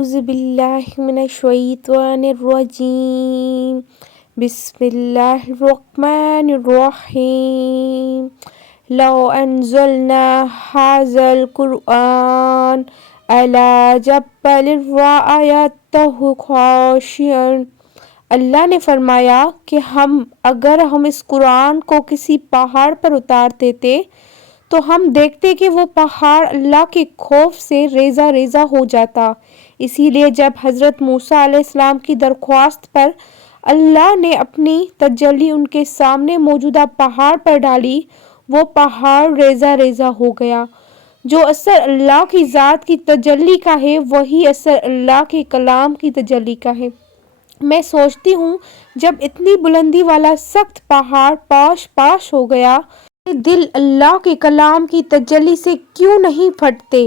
أعوذ بالله من الشيطان الرجيم بسم الله الرحمن الرحيم لو أنزلنا هذا القرآن على جبل رأيته خاشعا اللہ نے فرمایا کہ اگر ہم اس قرآن کو کسی پہاڑ پر اتارتے تھے تو ہم دیکھتے کہ وہ پہاڑ اللہ کے خوف سے ریزہ ریزہ ہو جاتا۔ اسی لیے جب حضرت موسیٰ علیہ السلام کی درخواست پر اللہ نے اپنی تجلی ان کے سامنے موجودہ پہاڑ پر ڈالی، وہ پہاڑ ریزہ ریزہ ہو گیا۔ جو اثر اللہ کی ذات کی تجلی کا ہے وہی اثر اللہ کے کلام کی تجلی کا ہے۔ میں سوچتی ہوں جب اتنی بلندی والا سخت پہاڑ پاش ہو گیا، دل اللہ کے کلام کی تجلی سے کیوں نہیں پھٹتے؟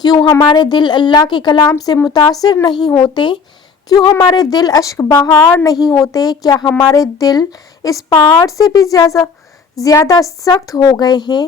کیوں ہمارے دل اللہ کے کلام سے متاثر نہیں ہوتے؟ کیوں ہمارے دل اشک بہار نہیں ہوتے؟ کیا ہمارے دل اس پہاڑ سے بھی زیادہ سخت ہو گئے ہیں؟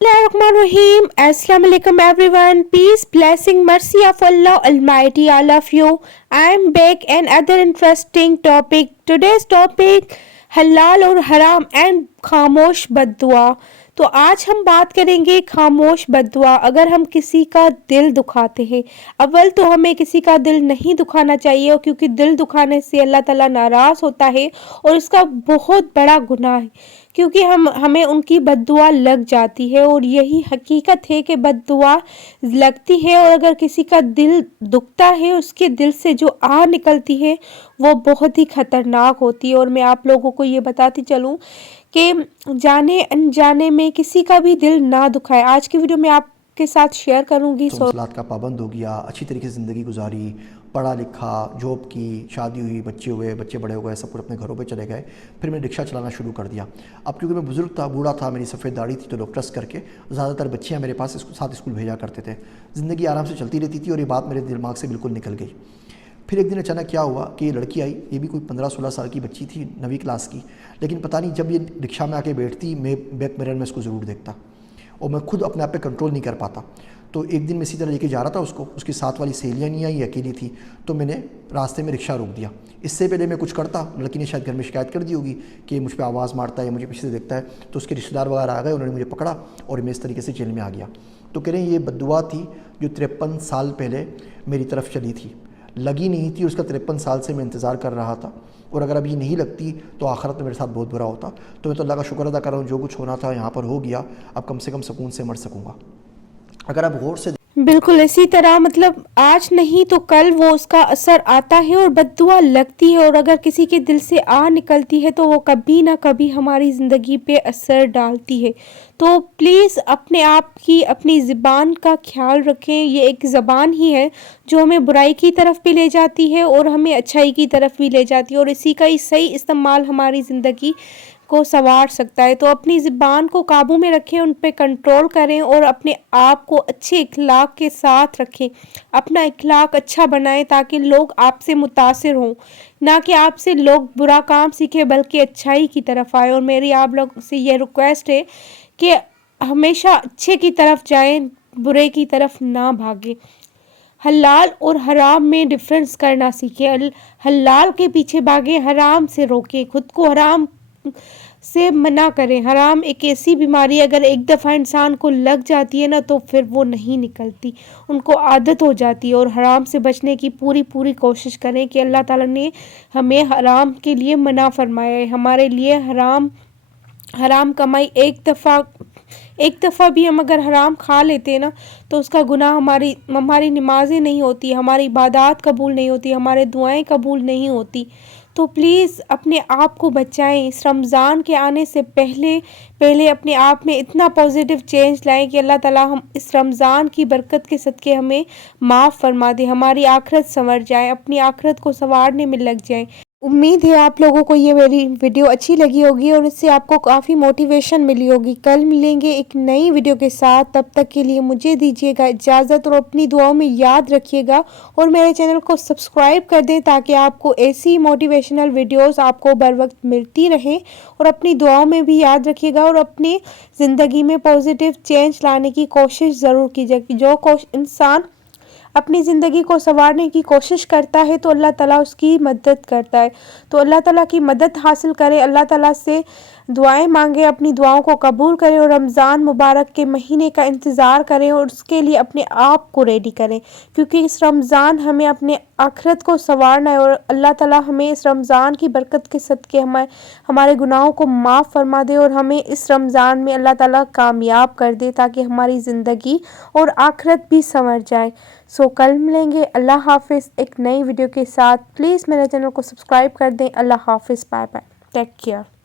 بسم اللہ الرحمن الرحیم۔ السلام علیکم everyone. Peace, blessing, mercy of Allah Almighty, all of you. I am back another interesting topic. Today's topic حلال اور حرام اینڈ خاموش بد دعا۔ تو آج ہم بات کریں گے خاموش بد دعا۔ اگر ہم کسی کا دل دکھاتے ہیں، اول تو ہمیں کسی کا دل نہیں دکھانا چاہیے، کیونکہ دل دکھانے سے اللہ تعالیٰ ناراض ہوتا ہے اور اس کا بہت بڑا گناہ ہے، کیونکہ ہمیں ان کی بد دعا لگ جاتی ہے، اور یہی حقیقت ہے کہ بد دعا لگتی ہے، اور اگر کسی کا دل دکھتا ہے اس کے دل سے جو آہ نکلتی ہے وہ بہت ہی خطرناک ہوتی ہے۔ اور میں آپ لوگوں کو یہ بتاتی چلوں کہ جانے انجانے میں کسی کا بھی دل نہ دکھائے۔ آج کی ویڈیو میں آپ کے ساتھ شیئر کروں گی۔ صلاۃ کا پابند ہو گیا، اچھی طریقے سے زندگی گزاری، پڑھا لکھا، جاب کی، شادی ہوئی، بچے ہوئے، بچے بڑے ہو گئے، سب کچھ اپنے گھروں پہ چلے گئے۔ پھر میں رکشہ چلانا شروع کر دیا۔ اب کیونکہ میں بزرگ تھا، بوڑھا تھا، میری سفید داڑھی تھی، تو لوگ ٹرسٹ کر کے زیادہ تر بچیاں میرے پاس ساتھ اسکول بھیجا کرتے تھے۔ زندگی آرام سے چلتی رہتی تھی اور یہ بات میرے دماغ سے بالکل نکل گئی۔ پھر ایک دن اچانک کیا ہوا کہ یہ لڑکی آئی، یہ بھی کوئی 15-16 سال کی بچی تھی، 9ویں کلاس کی، لیکن پتہ نہیں جب یہ رکشہ میں آ کے بیٹھتی، میں بیک میرر میں اس کو ضرور دیکھتا اور میں خود اپنے آپ پہ کنٹرول نہیں کر پاتا۔ تو ایک دن میں اسی طرح لے کے جا رہا تھا اس کو، اس کی ساتھ والی سہیلیاں نہیں آئی، اکیلی تھی، تو میں نے راستے میں رکشہ روک دیا۔ اس سے پہلے میں کچھ کرتا، لڑکی نے شاید گھر میں شکایت کر دی ہوگی کہ یہ مجھ پہ آواز مارتا ہے، مجھے پیچھے سے دیکھتا ہے، تو اس کے رشتہ دار وغیرہ آ گئے، انہوں نے مجھے پکڑا اور میں اس طریقے سے جیل میں آ گیا۔ تو کہہ رہے ہیں یہ بد دعا تھی جو 53 سال پہلے میری طرف چلی تھی، لگی نہیں تھی، اس کا 53 سال سے میں انتظار کر رہا تھا، اور اگر اب یہ نہیں لگتی تو آخرت میں میرے ساتھ بہت برا ہوتا۔ تو میں تو اللہ کا شکر ادا کر رہا ہوں، جو کچھ ہونا تھا یہاں پر ہو گیا، اب کم سے کم سکون سے مر سکوں گا۔ اگر آپ غور سے بالکل اسی طرح آج نہیں تو کل وہ اس کا اثر آتا ہے اور بد دعا لگتی ہے، اور اگر کسی کے دل سے آہ نکلتی ہے تو وہ کبھی نہ کبھی ہماری زندگی پہ اثر ڈالتی ہے۔ تو پلیز اپنے آپ کی اپنی زبان کا خیال رکھیں۔ یہ ایک زبان ہی ہے جو ہمیں برائی کی طرف بھی لے جاتی ہے اور ہمیں اچھائی کی طرف بھی لے جاتی ہے، اور اسی کا ہی صحیح استعمال ہماری زندگی کو سنوار سکتا ہے۔ تو اپنی زبان کو قابو میں رکھیں، ان پہ کنٹرول کریں، اور اپنے آپ کو اچھے اخلاق کے ساتھ رکھیں، اپنا اخلاق اچھا بنائیں تاکہ لوگ آپ سے متاثر ہوں، نہ کہ آپ سے لوگ برا کام سیکھیں بلکہ اچھائی کی طرف آئے۔ اور میری آپ لوگ سے یہ ریکویسٹ ہے کہ ہمیشہ اچھے کی طرف جائیں، برے کی طرف نہ بھاگیں۔ حلال اور حرام میں ڈفرنس کرنا سیکھیں، حلال کے پیچھے بھاگیں، حرام سے روکیں، خود کو حرام سے منع کریں۔ حرام ایک ایسی بیماری اگر ایک دفعہ انسان کو لگ جاتی ہے نا تو پھر وہ نہیں نکلتی، ان کو عادت ہو جاتی ہے۔ اور حرام سے بچنے کی پوری کوشش کریں کہ اللہ تعالیٰ نے ہمیں حرام کے لیے منع فرمایا ہے، ہمارے لیے حرام کمائی ایک دفعہ بھی ہم اگر حرام کھا لیتے ہیں نا تو اس کا گناہ ہماری نمازیں نہیں ہوتی، ہماری عبادات قبول نہیں ہوتی، ہمارے دعائیں قبول نہیں ہوتی۔ تو پلیز اپنے آپ کو بچائیں۔ اس رمضان کے آنے سے پہلے اپنے آپ میں اتنا پازیٹیو چینج لائیں کہ اللہ تعالیٰ ہم اس رمضان کی برکت کے صدقے ہمیں معاف فرما دے، ہماری آخرت سنور جائے، اپنی آخرت کو سنوارنے میں لگ جائیں۔ امید ہے آپ لوگوں کو یہ میری ویڈیو اچھی لگی ہوگی اور اس سے آپ کو کافی موٹیویشن ملی ہوگی۔ کل ملیں گے ایک نئی ویڈیو کے ساتھ، تب تک کے لیے مجھے دیجیے گا اجازت، اور اپنی دعاؤں میں یاد رکھیے گا اور میرے چینل کو سبسکرائب کر دیں تاکہ آپ کو ایسی موٹیویشنل ویڈیوز آپ کو بر وقت ملتی رہیں، اور اپنی دعاؤں میں بھی یاد رکھیے گا، اور اپنی زندگی میں پازیٹیو چینج لانے کی کوشش ضرور کیجیے۔ جو انسان اپنی زندگی کو سنوارنے کی کوشش کرتا ہے تو اللہ تعالیٰ اس کی مدد کرتا ہے. تو اللہ تعالیٰ کی مدد حاصل کرے, اللہ تعالیٰ سے دعائیں مانگے, اپنی دعاؤں کو قبول کرے اور رمضان مبارک کے مہینے کا انتظار کریں اور اس کے لیے اپنے آپ کو ریڈی کریں, کیونکہ اس رمضان ہمیں اپنے آخرت کو سنوارنا ہے. اور اللہ تعالیٰ ہمیں اس رمضان کی برکت کے صدقے ہمارے گناہوں کو معاف فرما دے اور ہمیں اس رمضان میں اللہ تعالیٰ کامیاب کر دے تاکہ ہماری زندگی اور آخرت بھی سنور جائے. سو کل ملیں گے. اللہ حافظ ایک نئی ویڈیو کے ساتھ. پلیز میرے چینل کو سبسکرائب کر دیں. اللہ حافظ. Bye bye. Take care.